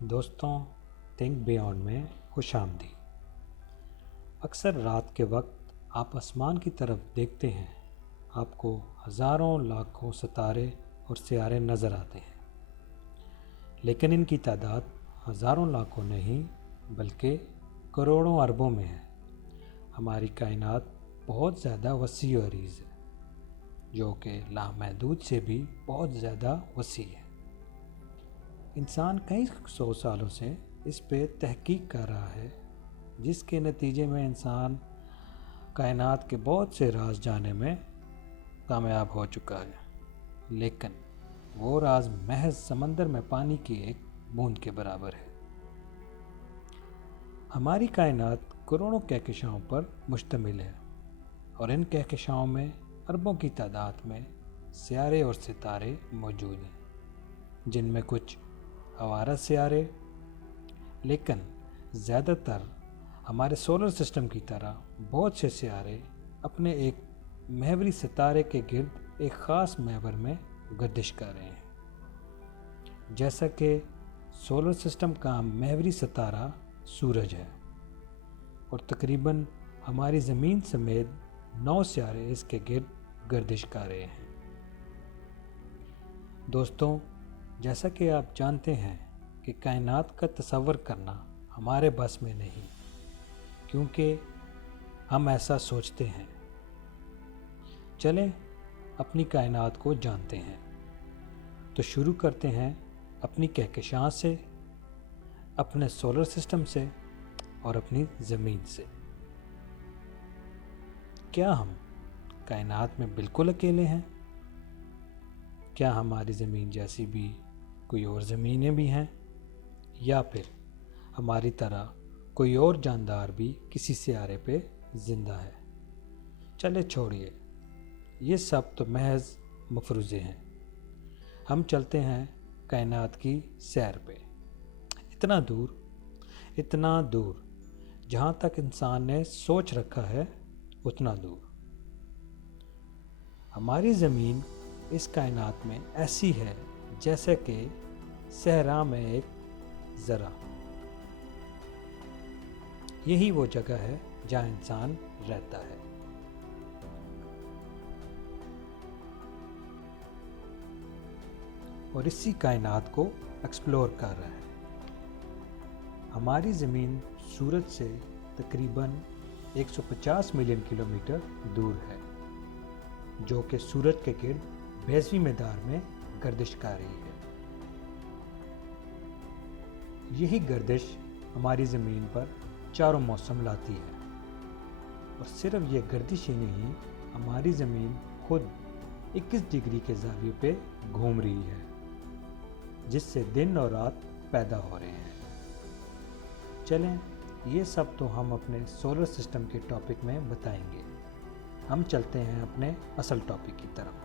دوستوں، think beyond میں خوش آمدید۔ اکثر رات کے وقت آپ آسمان کی طرف دیکھتے ہیں، آپ کو ہزاروں لاکھوں ستارے اور سیارے نظر آتے ہیں، لیکن ان کی تعداد ہزاروں لاکھوں نہیں بلکہ کروڑوں اربوں میں ہے۔ ہماری کائنات بہت زیادہ وسیع و عریض ہے، جو کہ لامحدود سے بھی بہت زیادہ وسیع ہے۔ انسان کئی سو سالوں سے اس پہ تحقیق کر رہا ہے، جس کے نتیجے میں انسان کائنات کے بہت سے راز جاننے میں کامیاب ہو چکا ہے، لیکن وہ راز محض سمندر میں پانی کی ایک بوند کے برابر ہے۔ ہماری کائنات کروڑوں کہکشاؤں پر مشتمل ہے، اور ان کہکشاؤں میں اربوں کی تعداد میں سیارے اور ستارے موجود ہیں، جن میں کچھ آوارہ سیارے، لیکن زیادہ تر ہمارے سولر سسٹم کی طرح بہت سے سیارے اپنے ایک محوری ستارے کے گرد ایک خاص محور میں گردش کر رہے ہیں۔ جیسا کہ سولر سسٹم کا محوری ستارہ سورج ہے، اور تقریباً ہماری زمین سمیت 9 سیارے اس کے گرد گردش کر رہے ہیں۔ دوستوں، جیسا کہ آپ جانتے ہیں کہ کائنات کا تصور کرنا ہمارے بس میں نہیں، کیونکہ ہم ایسا سوچتے ہیں۔ چلیں اپنی کائنات کو جانتے ہیں، تو شروع کرتے ہیں اپنی کہکشاں سے، اپنے سولر سسٹم سے اور اپنی زمین سے۔ کیا ہم کائنات میں بالکل اکیلے ہیں؟ کیا ہماری زمین جیسی بھی کوئی اور زمینیں بھی ہیں، یا پھر ہماری طرح کوئی اور جاندار بھی کسی سیارے پہ زندہ ہے؟ چلے چھوڑیے، یہ سب تو محض مفروضے ہیں۔ ہم چلتے ہیں کائنات کی سیر پہ، اتنا دور جہاں تک انسان نے سوچ رکھا ہے، اتنا دور۔ ہماری زمین اس کائنات میں ایسی ہے جیسے کہ صحرا میں ایک ذرہ۔ یہی وہ جگہ ہے جہاں انسان رہتا ہے۔ اور اسی کائنات کو ایکسپلور کر رہا ہے۔ ہماری زمین سورج سے تقریباً 150 ملین کلومیٹر دور ہے، جو کہ سورج کے گرد بیضوی مدار میں گردش کر رہی ہے۔ یہی گردش ہماری زمین پر چاروں موسم لاتی ہے، اور صرف یہ گردش ہی نہیں، ہماری زمین خود 21 ڈگری کے زاویے پہ گھوم رہی ہے، جس سے دن اور رات پیدا ہو رہے ہیں۔ چلیں یہ سب تو ہم اپنے سولر سسٹم کے ٹاپک میں بتائیں گے۔ ہم چلتے ہیں اپنے اصل ٹاپک کی طرف۔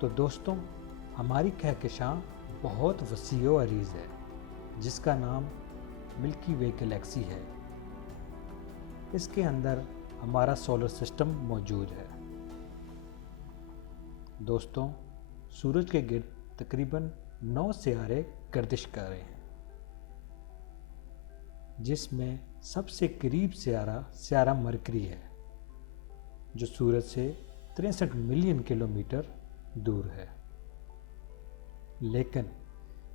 تو دوستوں، ہماری کہکشاں بہت وسیع و عریض ہے، جس کا نام ملکی وے گلیکسی ہے۔ اس کے اندر ہمارا سولر سسٹم موجود ہے۔ دوستوں، سورج کے گرد تقریباً 9 سیارے گردش کر رہے ہیں، جس میں سب سے قریب سیارہ مرکری ہے، جو سورج سے 63 ملین کلومیٹر دور ہے، لیکن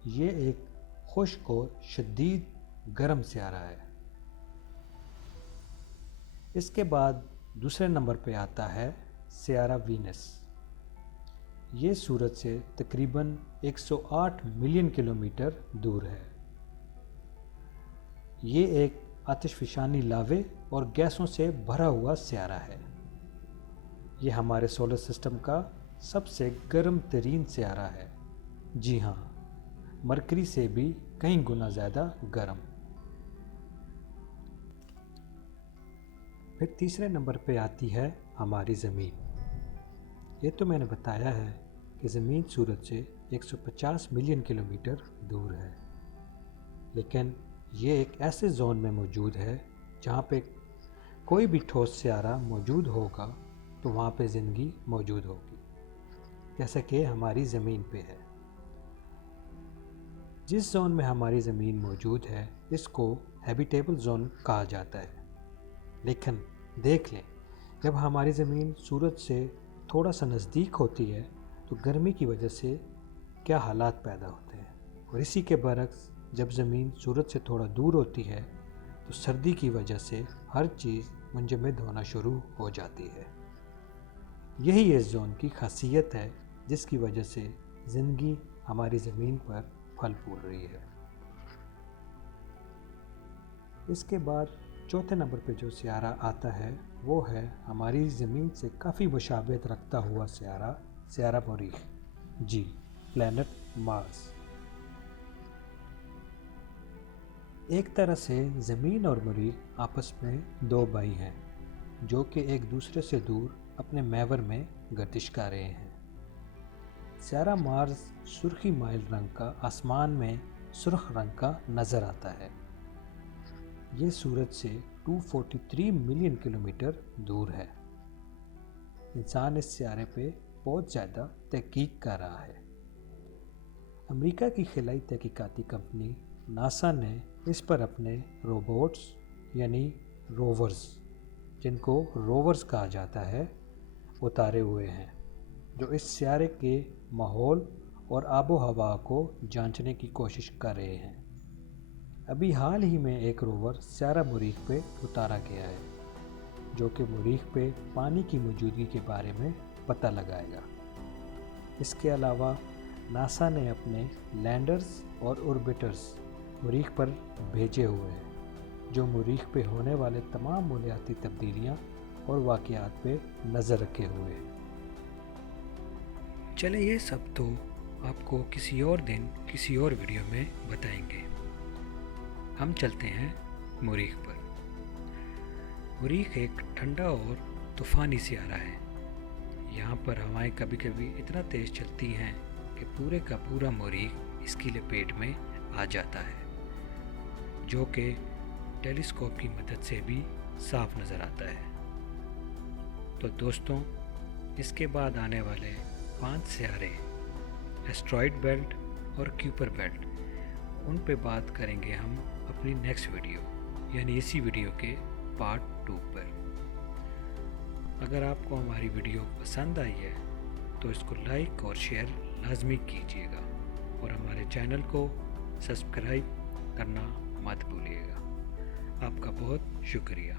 یہ ایک خشک اور شدید گرم سیارہ ہے۔ اس کے بعد دوسرے نمبر پہ آتا ہے سیارہ وینس۔ یہ سورج سے تقریباً 108 ملین کلومیٹر دور ہے۔ یہ ایک آتش فشانی لاوے اور گیسوں سے بھرا ہوا سیارہ ہے۔ یہ ہمارے سولر سسٹم کا سب سے گرم ترین سیارہ ہے۔ جی ہاں، مرکری سے بھی کئی گنا زیادہ گرم۔ پھر تیسرے نمبر پہ آتی ہے ہماری زمین۔ یہ تو میں نے بتایا ہے کہ زمین سورج سے 150 ملین کلومیٹر دور ہے، لیکن یہ ایک ایسے زون میں موجود ہے جہاں پہ کوئی بھی ٹھوس سیارہ موجود ہوگا تو وہاں پہ زندگی موجود ہوگی، جیسا کہ ہماری زمین پہ ہے۔ جس زون میں ہماری زمین موجود ہے اس کو ہیبیٹیبل زون کہا جاتا ہے، لیکن دیکھ لیں جب ہماری زمین سورج سے تھوڑا سا نزدیک ہوتی ہے تو گرمی کی وجہ سے کیا حالات پیدا ہوتے ہیں، اور اسی کے برعکس جب زمین سورج سے تھوڑا دور ہوتی ہے تو سردی کی وجہ سے ہر چیز منجمد ہونا شروع ہو جاتی ہے۔ یہی اس زون کی خاصیت ہے جس کی وجہ سے زندگی ہماری زمین پر پھل پھول رہی ہے۔ اس کے بعد چوتھے نمبر پہ جو سیارہ آتا ہے وہ ہے ہماری زمین سے کافی مشابہت رکھتا ہوا سیارہ مریخ، جی پلینٹ مارس۔ ایک طرح سے زمین اور مریخ آپس میں دو بھائی ہیں جو کہ ایک دوسرے سے دور اپنے محور میں گردش کر رہے ہیں۔ سیارہ مارس سرخی مائل رنگ کا آسمان میں سرخ رنگ کا نظر آتا ہے۔ یہ سورج سے 243 ملین کلومیٹر دور ہے۔ انسان اس سیارے پہ بہت زیادہ تحقیق کر رہا ہے۔ امریکہ کی خلائی تحقیقاتی کمپنی ناسا نے اس پر اپنے روبوٹس یعنی روورز، جن کو روورز کہا جاتا ہے، اتارے ہوئے ہیں جو اس سیارے کے ماحول اور آب و ہوا کو جانچنے کی کوشش کر رہے ہیں۔ ابھی حال ہی میں ایک روور سیارہ مریخ پہ اتارا گیا ہے جو کہ مریخ پہ پانی کی موجودگی کے بارے میں پتہ لگائے گا۔ اس کے علاوہ ناسا نے اپنے لینڈرز اور اوربیٹرز مریخ پر بھیجے ہوئے ہیں جو مریخ پہ ہونے والے تمام ماحولیاتی تبدیلیاں اور واقعات پہ نظر رکھے ہوئے ہیں۔ چلے یہ سب تو آپ کو کسی اور دن کسی اور ویڈیو میں بتائیں گے۔ ہم چلتے ہیں مریخ پر۔ مریخ ایک ٹھنڈا اور طوفانی سیارہ ہے۔ یہاں پر ہوائیں کبھی کبھی اتنا تیز چلتی ہیں کہ پورے کا پورا مریخ اس کی لپیٹ میں آ جاتا ہے، جو کہ ٹیلیسکوپ کی مدد سے بھی صاف نظر آتا ہے۔ تو دوستوں، اس کے بعد آنے والے 5 سیارے ایسٹرائڈ بیلٹ اور کیوپر بیلٹ، ان پہ بات کریں گے ہم اپنی نیکسٹ ویڈیو، یعنی اسی ویڈیو کے پارٹ 2 پر۔ اگر آپ کو ہماری ویڈیو پسند آئی ہے تو اس کو لائک اور شیئر لازمی کیجیے گا، اور ہمارے چینل کو سبسکرائب کرنا مت بھولیے گا۔ آپ کا بہت شکریہ۔